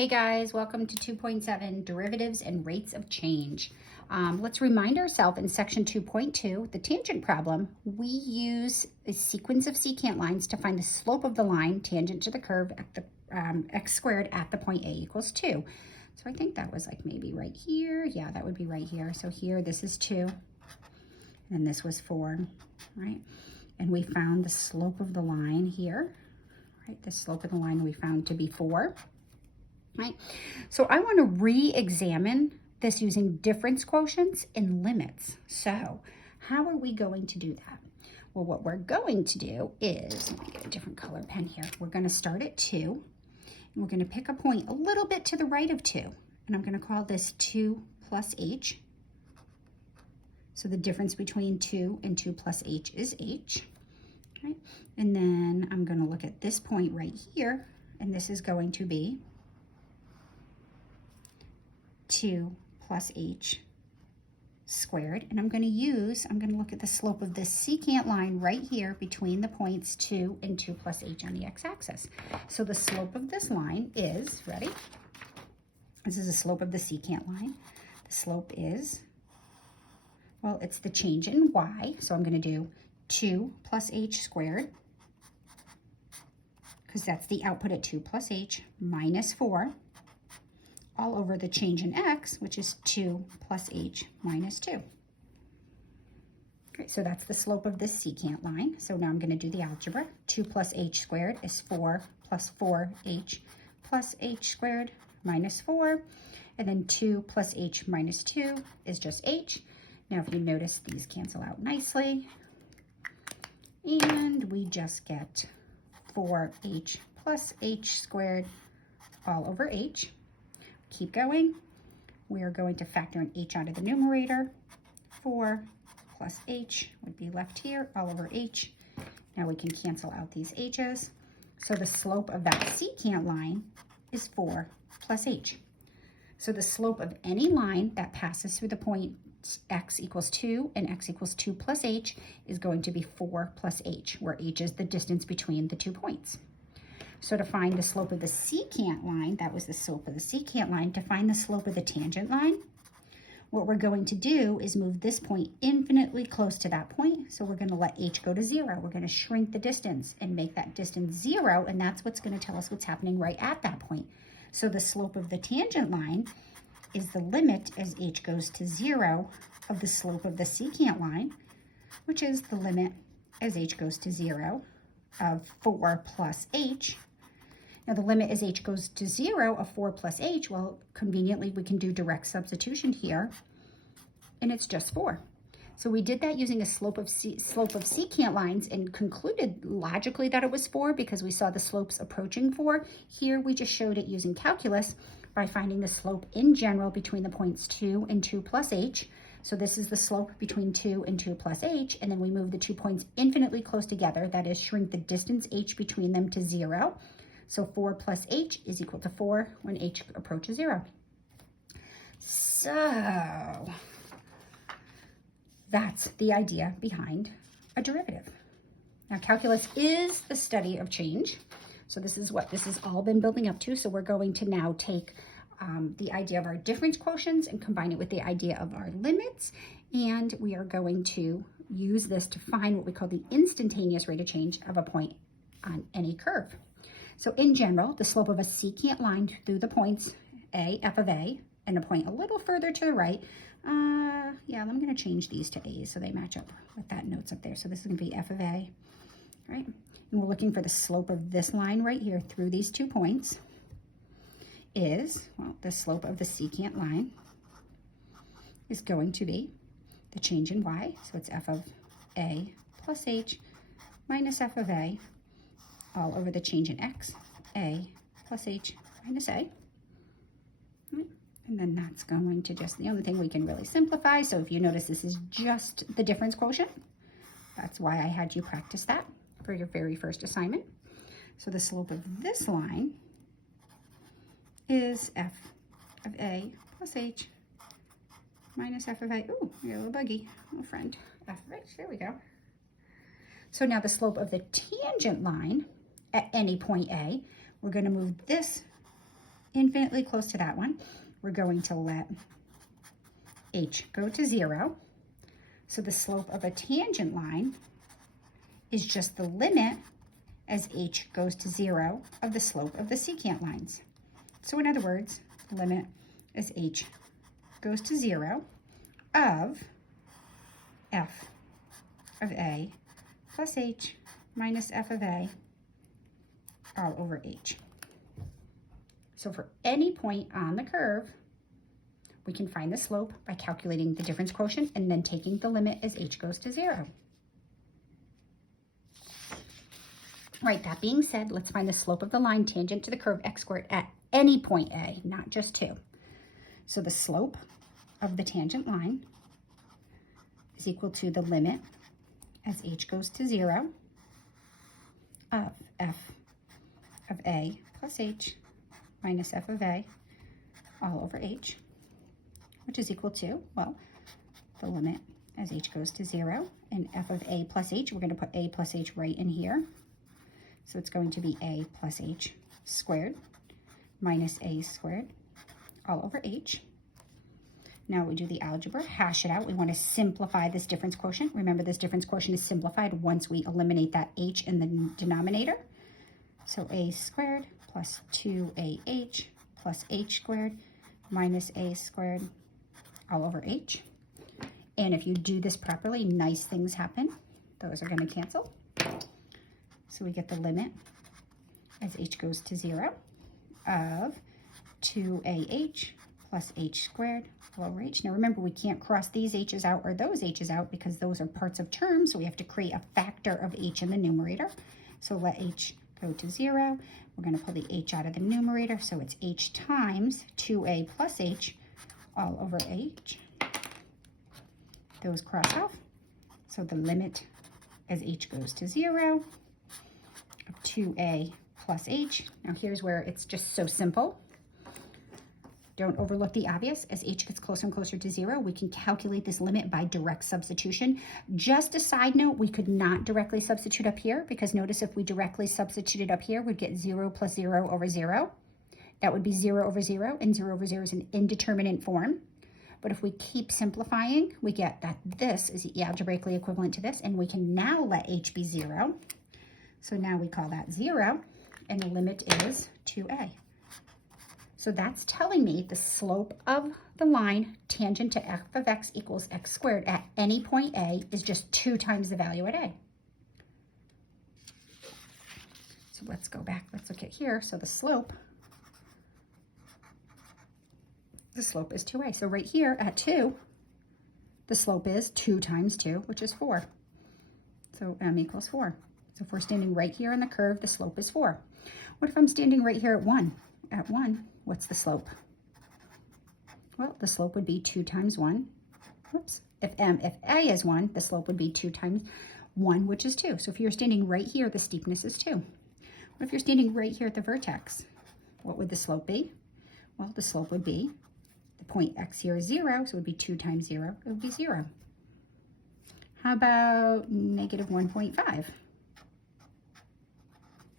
Hey guys, welcome to 2.7, Derivatives and Rates of Change. Let's remind ourselves in section 2.2, the tangent problem, we use a sequence of secant lines to find the slope of the line tangent to the curve at the x squared at the point a equals 2. So I think that was like maybe right here. Yeah, that would be right here. So here, this is 2, and this was 4, right? And we found the slope of the line here, right? The slope of the line we found to be 4. Right? So I want to re-examine this using difference quotients and limits. So how are we going to do that? Well, what we're going to do is, let me get a different color pen here. We're going to start at 2, and we're going to pick a point a little bit to the right of 2, and I'm going to call this 2 plus h. So the difference between 2 and 2 plus h is h. Right? And then I'm going to look at this point right here, and this is going to be 2 plus h squared, and I'm going to look at the slope of this secant line right here between the points 2 and 2 plus h on the x-axis. So the slope of this line is, ready? This is the slope of the secant line. The slope is, well, it's the change in y, so I'm going to do 2 plus h squared, because that's the output at 2 plus h, minus 4, all over the change in x, which is 2 plus h minus 2. Okay, so that's the slope of this secant line. So now I'm going to do the algebra. 2 plus h squared is 4 plus 4h plus h squared minus 4. And then 2 plus h minus 2 is just h. Now if you notice, these cancel out nicely. And we just get 4h plus h squared all over h. Keep going. We are going to factor in h out of the numerator. 4 plus h would be left here, all over h. Now we can cancel out these h's. So the slope of that secant line is 4 plus h. So the slope of any line that passes through the point x equals 2 and x equals 2 plus h is going to be 4 plus h, where h is the distance between the 2 points. So to find the slope of the secant line, that was the slope of the secant line, to find the slope of the tangent line, what we're going to do is move this point infinitely close to that point. So we're going to let h go to 0. We're going to shrink the distance and make that distance 0, and that's what's going to tell us what's happening right at that point. So the slope of the tangent line is the limit as h goes to 0 of the slope of the secant line, which is the limit as h goes to 0 of 4 plus h. Now the limit as h goes to 0 of 4 plus h, well, conveniently we can do direct substitution here, and it's just 4. So we did that using a slope of secant lines and concluded logically that it was 4 because we saw the slopes approaching 4. Here we just showed it using calculus by finding the slope in general between the points 2 and 2 plus h. So this is the slope between 2 and 2 plus h, and then we move the 2 points infinitely close together, that is, shrink the distance h between them to 0. So 4 plus h is equal to 4 when h approaches 0. So that's the idea behind a derivative. Now calculus is the study of change. So this is what this has all been building up to. So we're going to now take the idea of our difference quotients and combine it with the idea of our limits. And we are going to use this to find what we call the instantaneous rate of change of a point on any curve. So in general, the slope of a secant line through the points a, f of a, and a point a little further to the right, yeah, I'm going to change these to a's so they match up with that notes up there. So this is going to be f of a, right? And we're looking for the slope of this line right here through these 2 points is, well, the slope of the secant line is going to be the change in y. So it's f of a plus h minus f of a all over the change in x, a plus h minus a. Right. And then that's going to just, the only thing we can really simplify. So if you notice, this is just the difference quotient. That's why I had you practice that for your very first assignment. So the slope of this line is f of a plus h minus f of a. Ooh, you're a little buggy, little friend. F of h, there we go. So now the slope of the tangent line at any point A, we're going to move this infinitely close to that one. We're going to let h go to 0. So the slope of a tangent line is just the limit as h goes to 0 of the slope of the secant lines. So in other words, limit as h goes to 0 of f of a plus h minus f of a all over h. So for any point on the curve, we can find the slope by calculating the difference quotient and then taking the limit as h goes to 0. Right, that being said, let's find the slope of the line tangent to the curve x squared at any point A, not just 2. So the slope of the tangent line is equal to the limit as h goes to 0 of f of a plus h minus f of a all over h, which is equal to, well, the limit as h goes to 0 and f of a plus h. We're going to put a plus h right in here. So it's going to be a plus h squared minus a squared all over h. Now we do the algebra, hash it out. We want to simplify this difference quotient. Remember, this difference quotient is simplified once we eliminate that h in the denominator. So a squared plus 2ah plus h squared minus a squared all over h. And if you do this properly, nice things happen. Those are going to cancel. So we get the limit as h goes to 0 of 2ah plus h squared all over h. Now remember, we can't cross these h's out or those h's out because those are parts of terms, so we have to create a factor of h in the numerator. So let h go to 0. We're going to pull the h out of the numerator, so it's h times 2a plus h all over h. Those cross off. So the limit as h goes to 0 of 2a plus h. Now here's where it's just so simple. Don't overlook the obvious. As h gets closer and closer to 0, we can calculate this limit by direct substitution. Just a side note, we could not directly substitute up here because notice if we directly substituted up here, we'd get 0 plus 0 over 0. That would be 0 over 0, and 0 over 0 is an indeterminate form. But if we keep simplifying, we get that this is algebraically equivalent to this, and we can now let h be 0. So now we call that 0, and the limit is 2a. So that's telling me the slope of the line tangent to f of x equals x squared at any point A is just 2 times the value at A. So let's go back. Let's look at here. So the slope is 2a. So right here at 2, the slope is 2 times 2, which is 4. So m equals 4. So if we're standing right here on the curve, the slope is 4. What if I'm standing right here at 1? At 1, what's the slope? Well, the slope would be 2 times 1. Whoops. If a is 1, the slope would be 2 times 1, which is 2. So if you're standing right here, the steepness is 2. What if you're standing right here at the vertex? What would the slope be? Well, the slope would be, the point x here is 0, so it would be 2 times 0. It would be 0. How about negative 1.5?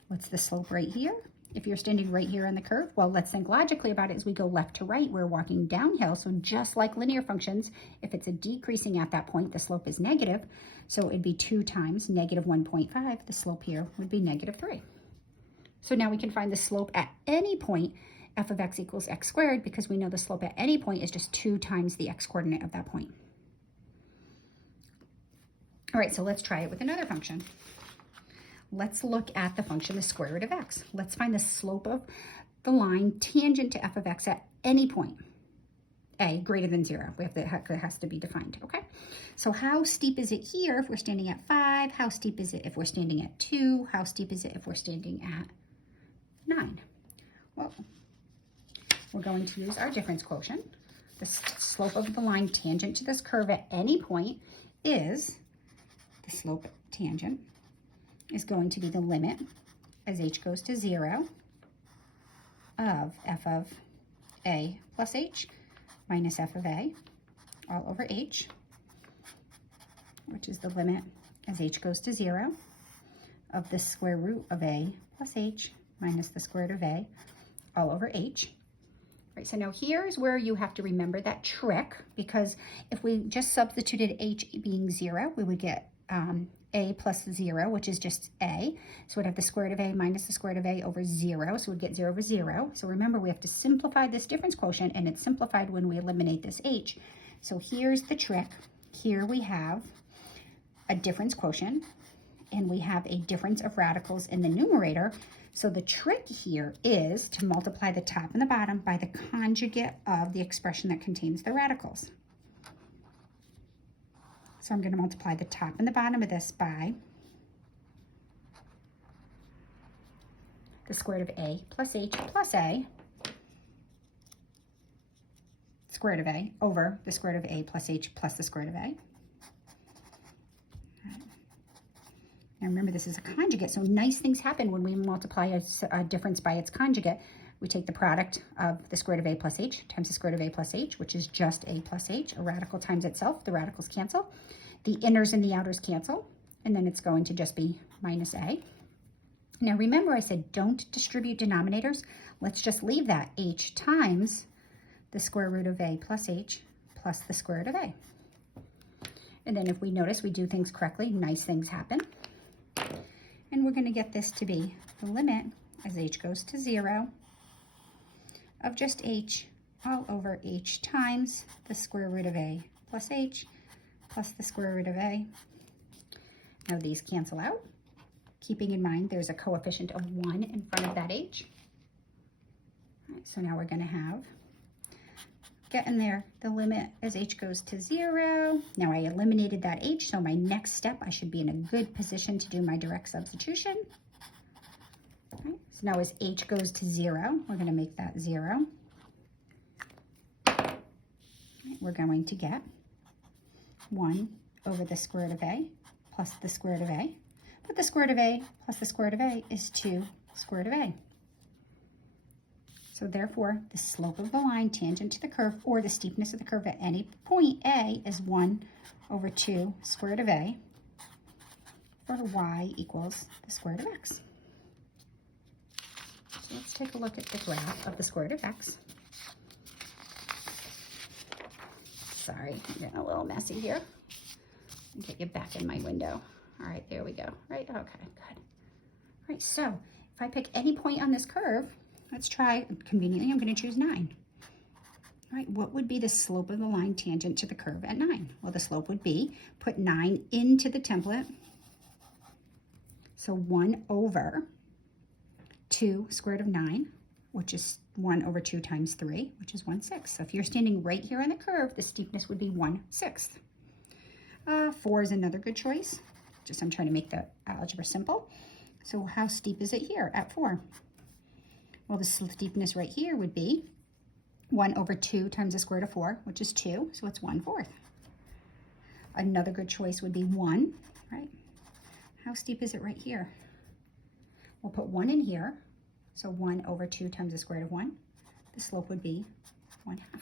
What's the slope right here? If you're standing right here on the curve, well, let's think logically about it. As we go left to right, we're walking downhill. So just like linear functions, if it's a decreasing at that point, the slope is negative. So it'd be 2 times negative 1.5. The slope here would be negative 3. So now we can find the slope at any point, f of x equals x squared, because we know the slope at any point is just 2 times the x coordinate of that point. All right, so let's try it with another function. Let's look at the function the square root of x. Let's find the slope of the line tangent to f of x at any point, a greater than 0. It has to be defined, okay? So how steep is it here if we're standing at 5? How steep is it if we're standing at 2? How steep is it if we're standing at 9? Well, we're going to use our difference quotient. The slope of the line tangent to this curve at any point is, the slope tangent is going to be the limit as h goes to 0 of f of a plus h minus f of a all over h, which is the limit as h goes to 0 of the square root of a plus h minus the square root of a all over h. Right, so now here's where you have to remember that trick, because if we just substituted h being 0, we would get a plus 0, which is just a. So we'd have the square root of a minus the square root of a over 0, so we'd get 0 over 0. So remember, we have to simplify this difference quotient, and it's simplified when we eliminate this h. So here's the trick. Here we have a difference quotient, and we have a difference of radicals in the numerator. So the trick here is to multiply the top and the bottom by the conjugate of the expression that contains the radicals. So I'm going to multiply the top and the bottom of this by the square root of a plus h plus a, square root of a, over the square root of a plus h plus the square root of a. Now remember, this is a conjugate, so nice things happen when we multiply a difference by its conjugate. We take the product of the square root of a plus h times the square root of a plus h, which is just a plus h. A radical times itself, the radicals cancel. The inners and the outers cancel, and then it's going to just be minus a. Now remember, I said don't distribute denominators. Let's just leave that h times the square root of a plus h plus the square root of a. And then if we notice we do things correctly, nice things happen. And we're going to get this to be the limit as h goes to 0 of just h all over h times the square root of a plus h plus the square root of a. Now these cancel out, keeping in mind there's a coefficient of 1 in front of that h. All right, so now we're going to have, getting there, the limit as h goes to 0. Now I eliminated that h, so my next step, I should be in a good position to do my direct substitution. Right, so now as h goes to 0, we're going to make that 0. Right, we're going to get 1 over the square root of a plus the square root of a. But the square root of a plus the square root of a is 2 square root of a. So therefore, the slope of the line tangent to the curve, or the steepness of the curve at any point A, is 1 over 2 square root of a, for y equals the square root of x. So let's take a look at the graph of the square root of x. Sorry, I'm getting a little messy here. I'll get you back in my window. All right, there we go. Right, okay, good. All right, so if I pick any point on this curve, let's try, conveniently, I'm going to choose 9. All right, what would be the slope of the line tangent to the curve at 9? Well, the slope would be, put 9 into the template. So 1 over 2 square root of 9, which is 1 over 2 times 3, which is 1/6. So if you're standing right here on the curve, the steepness would be 1/6. 4 is another good choice. Just I'm trying to make the algebra simple. So how steep is it here at 4? Well, the steepness right here would be 1 over 2 times the square root of 4, which is 2, so it's 1/4. Another good choice would be 1, right? How steep is it right here? We'll put 1 in here, so 1 over 2 times the square root of 1. The slope would be 1/2.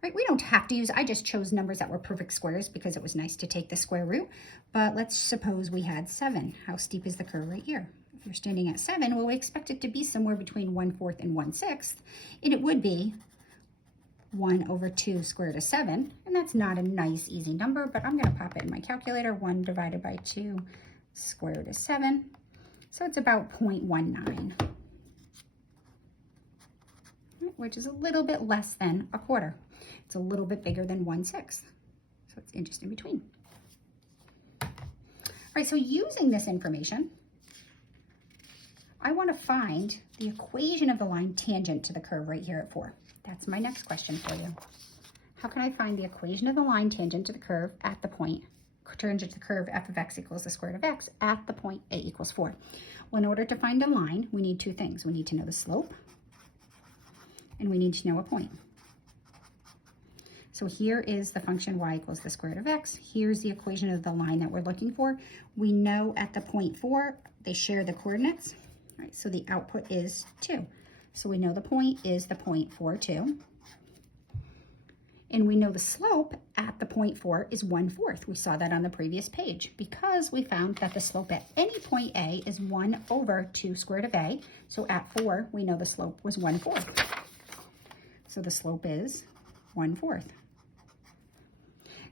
Right, we don't have to use, I just chose numbers that were perfect squares because it was nice to take the square root. But let's suppose we had 7. How steep is the curve right here? If you're standing at 7, well, we expect it to be somewhere between 1/4 and 1/6. And it would be 1 over 2 square root of 7. And that's not a nice, easy number, but I'm going to pop it in my calculator. 1 divided by 2 square root of 7. So it's about 0.19, which is a little bit less than 1/4. It's a little bit bigger than 1/6. So it's just in between. All right, so using this information, I want to find the equation of the line tangent to the curve right here at 4. That's my next question for you. How can I find the equation of the line tangent to the curve at the point, tangent to the curve f of x equals the square root of x at the point a equals 4? Well, in order to find a line, we need two things. We need to know the slope, and we need to know a point. So here is the function y equals the square root of x. Here's the equation of the line that we're looking for. We know at the point 4, they share the coordinates. Right, so the output is 2. So we know the point is the point 4, 2. And we know the slope at the point 4 is 1/4. We saw that on the previous page because we found that the slope at any point A is 1 over 2 square root of A. So at 4, we know the slope was 1/4. So the slope is 1/4.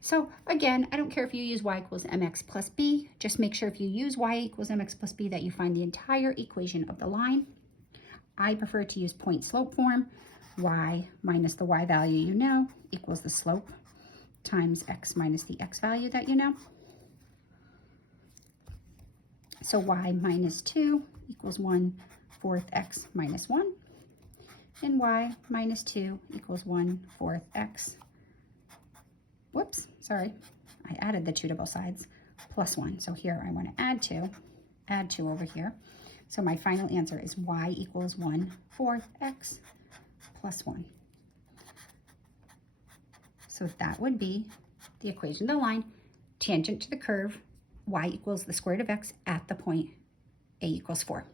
So again, I don't care if you use y equals mx plus b, just make sure if you use y equals mx plus b that you find the entire equation of the line. I prefer to use point slope form. Y minus the y value you know equals the slope times x minus the x value that you know. So y minus 2 equals 1/4 x minus 1. And y minus 2 equals 1/4 x. Whoops, sorry. I added the 2 to both sides, plus 1. So here I want to add 2 over here. So my final answer is y equals 1/4 x plus 1. So that would be the equation of the line, tangent to the curve, y equals the square root of x at the point a equals 4.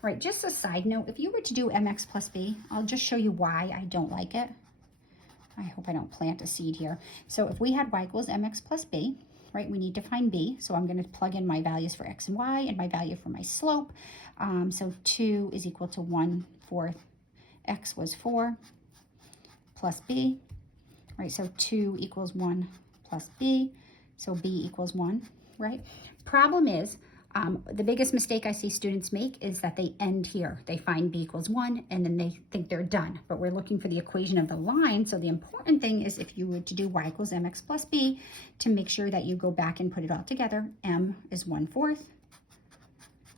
All right, just a side note, if you were to do mx plus b, I'll just show you why I don't like it. I hope I don't plant a seed here. So if we had y equals mx plus b, right, we need to find b. So I'm going to plug in my values for x and y and my value for my slope. So 2 is equal to 1/4 x was 4 plus b. Right, so 2 equals 1 plus b. So b equals 1, right? Problem is, the biggest mistake I see students make is that they end here. They find b equals 1 and then they think they're done. But we're looking for the equation of the line. So the important thing is if you were to do y equals mx plus b, to make sure that you go back and put it all together. M is 1/4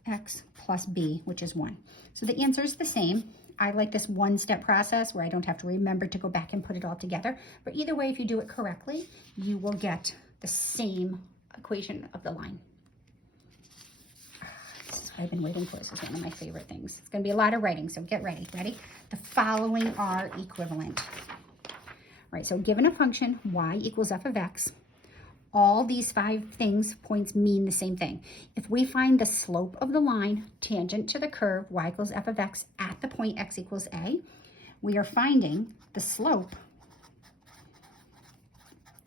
x plus b, which is 1. So the answer is the same. I like this one-step process where I don't have to remember to go back and put it all together. But either way, if you do it correctly, you will get the same equation of the line. This is what I've been waiting for. This is one of my favorite things. It's going to be a lot of writing, so get ready. Ready? The following are equivalent. All right, so given a function, y equals f of x, all these 5 points mean the same thing. If we find the slope of the line tangent to the curve y equals f of x at the point x equals a, we are finding the slope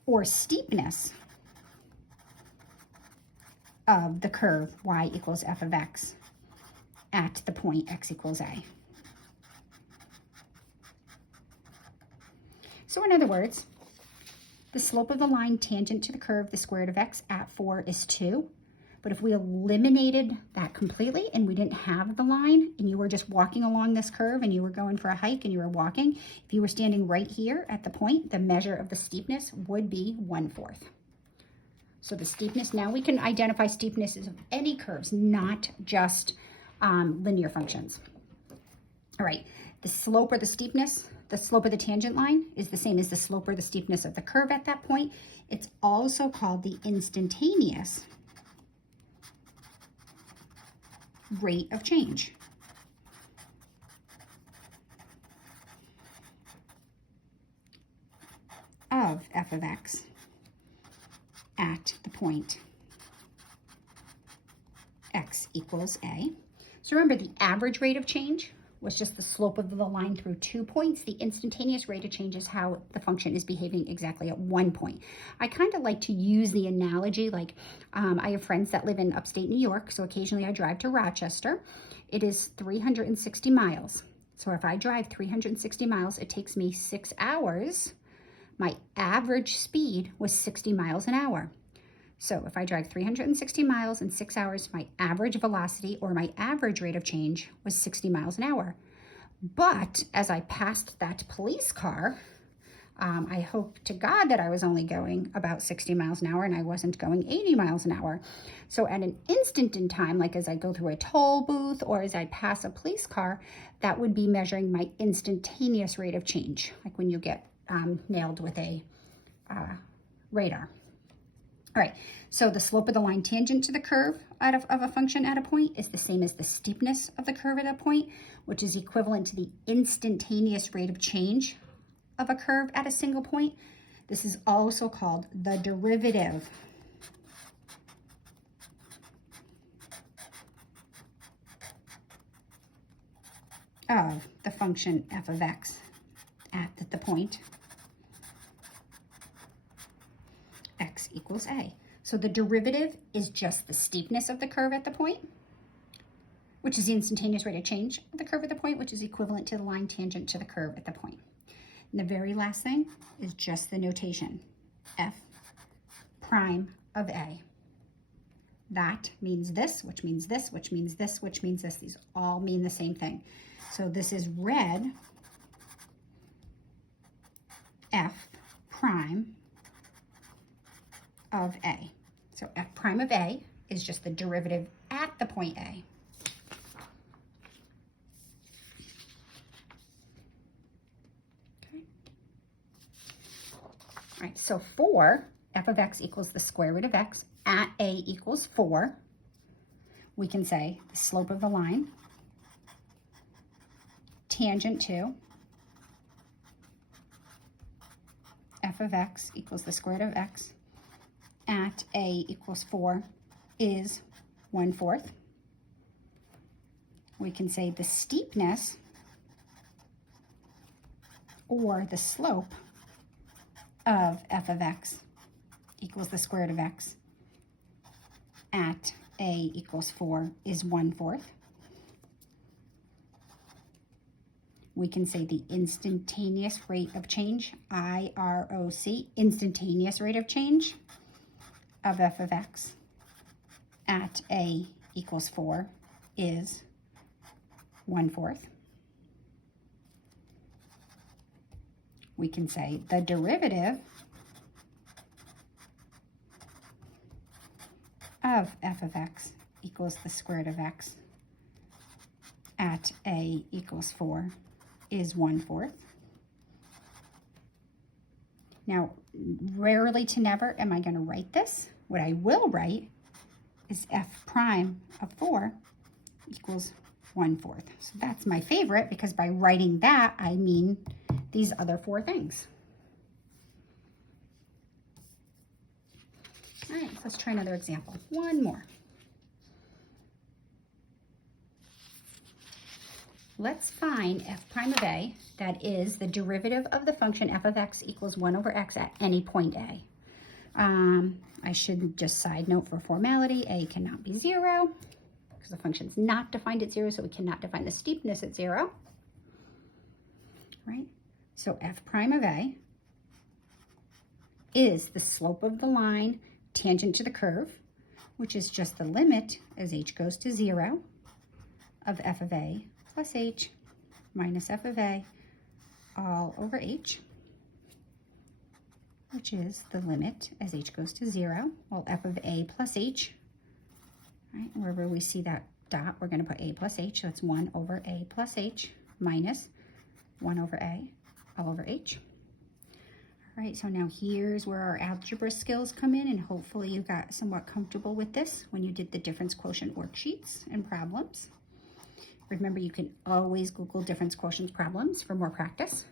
or steepness of the curve y equals f of x at the point x equals a. So in other words, the slope of the line tangent to the curve, the square root of x at 4 is 2. But if we eliminated that completely and we didn't have the line and you were just walking along this curve and you were going for a hike and you were walking, if you were standing right here at the point, the measure of the steepness would be 1/4. So the steepness, now we can identify steepnesses of any curves, not just linear functions. All right, the slope or the steepness, the slope of the tangent line is the same as the slope or the steepness of the curve at that point. It's also called the instantaneous rate of change. Of f of x at the point x equals a. So remember, the average rate of change was just the slope of the line through 2 points. The instantaneous rate of change is how the function is behaving exactly at 1 point. I kind of like to use the analogy, like I have friends that live in upstate New York, so occasionally I drive to Rochester. It is 360 miles. So if I drive 360 miles, it takes me 6 hours. My average speed was 60 miles an hour. So if I drive 360 miles in 6 hours, my average velocity or my average rate of change was 60 miles an hour. But as I passed that police car, I hope to God that I was only going about 60 miles an hour and I wasn't going 80 miles an hour. So at an instant in time, like as I go through a toll booth or as I pass a police car, that would be measuring my instantaneous rate of change, like when you get nailed with a radar. All right, so the slope of the line tangent to the curve of a function at a point is the same as the steepness of the curve at a point, which is equivalent to the instantaneous rate of change of a curve at a single point. This is also called the derivative of the function f of x at the point x equals a. So the derivative is just the steepness of the curve at the point. which is the instantaneous rate of change of the curve at the point, which is equivalent to the line tangent to the curve at the point. And the very last thing is just the notation, f prime of a. That means this, which means this, which means this, which means this. These all mean the same thing. So this is red f prime of a. So f prime of a is just the derivative at the point A. Okay. All right, so for f of x equals the square root of x at a equals 4, we can say the slope of the line tangent to f of x equals the square root of x at a equals 4 is 1/4. We can say the steepness or the slope of f of x equals the square root of x at a equals 4 is 1/4. We can say the instantaneous rate of change, IROC, instantaneous rate of change of f of x at a equals 4 is 1/4. We can say the derivative of f of x equals the square root of x at a equals 4 is 1/4. Now, rarely to never am I going to write this. What I will write is f prime of 4 equals 1/4. So that's my favorite, because by writing that, I mean these other 4 things. All right, so let's try another example. One more. Let's find f prime of a, that is the derivative of the function f of x equals 1/x at any point a. I should just side note for formality, a cannot be 0, because the function is not defined at 0, so we cannot define the steepness at 0. Right? So f prime of a is the slope of the line tangent to the curve, which is just the limit as h goes to 0 of f of a plus h minus f of a all over h, which is the limit as h goes to 0. Well, f of a plus h, right, wherever we see that dot, we're going to put a plus h, so it's 1 over a plus h minus 1 over a all over h. All right, so now here's where our algebra skills come in, and hopefully you got somewhat comfortable with this when you did the difference quotient worksheets and problems. Remember, you can always Google difference quotient problems for more practice.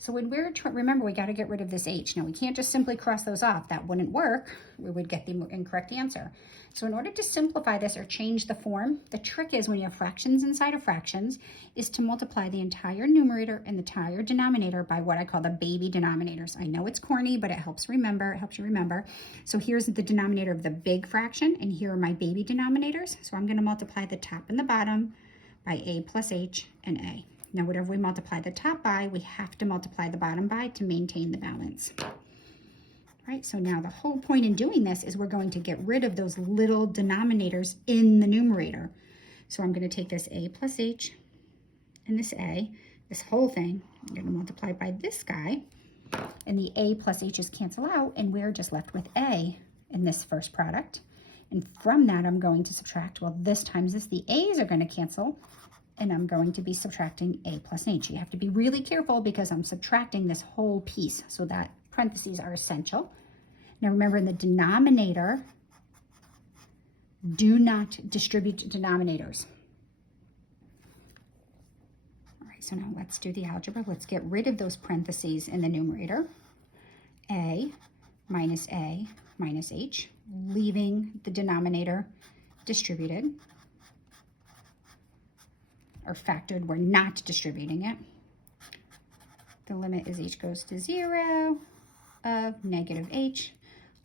So when we're remember, we got to get rid of this h. Now, we can't just simply cross those off. That wouldn't work. We would get the incorrect answer. So in order to simplify this or change the form, the trick is when you have fractions inside of fractions is to multiply the entire numerator and the entire denominator by what I call the baby denominators. I know it's corny, but it helps remember. It helps you remember. So here's the denominator of the big fraction, and here are my baby denominators. So I'm going to multiply the top and the bottom by a plus h and a. Now, whatever we multiply the top by, we have to multiply the bottom by to maintain the balance. Right, so now the whole point in doing this is we're going to get rid of those little denominators in the numerator. So I'm going to take this a plus h and this a, this whole thing, I'm going to multiply by this guy, and the a plus h's cancel out, and we're just left with a in this first product. And from that, I'm going to subtract, well, this times this, the a's are going to cancel, and I'm going to be subtracting a plus h. You have to be really careful because I'm subtracting this whole piece, so that parentheses are essential. Now remember, in the denominator, do not distribute denominators. All right, so now let's do the algebra. Let's get rid of those parentheses in the numerator. A minus h, leaving the denominator distributed. Or factored, we're not distributing it. The limit is h goes to 0 of negative h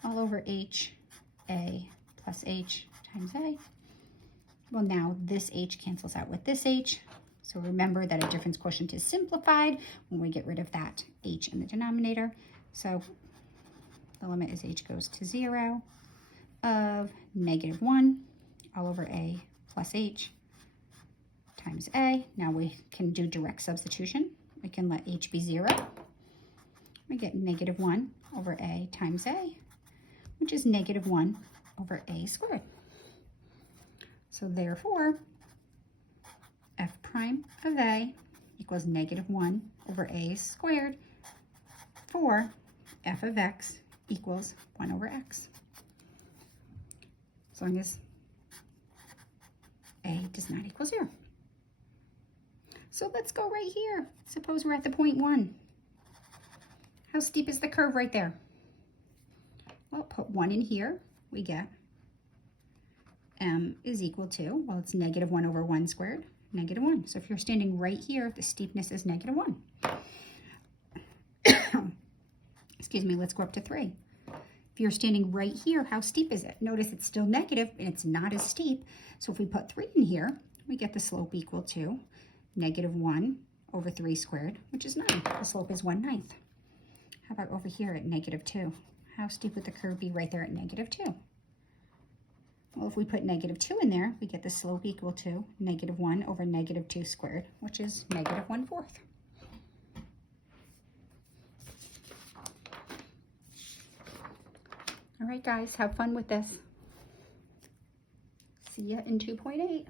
all over h, a plus h times a Well, now this h cancels out with this h. So remember that a difference quotient is simplified when we get rid of that h in the denominator. So the limit as h goes to 0 of -1 all over a plus h times a. Now we can do direct substitution. We can let h be 0. We get -1 over a times a, which is -1 over a squared. So therefore, f prime of a equals -1 over a squared for f of x equals 1 over x. As long as a does not equal 0. So let's go right here. Suppose we're at the point 1. How steep is the curve right there? Well, put 1 in here. We get m is equal to, well, it's -1 over 1 squared, -1. So if you're standing right here, the steepness is -1. Excuse me, let's go up to 3. If you're standing right here, how steep is it? Notice it's still negative and it's not as steep. So if we put 3 in here, we get the slope equal to -1 over 3 squared, which is 9. The slope is 1/9. How about over here at -2? How steep would the curve be right there at -2? Well, if we put -2 in there, we get the slope equal to -1 over -2 squared, which is -1/4. All right, guys, have fun with this. See ya in 2.8.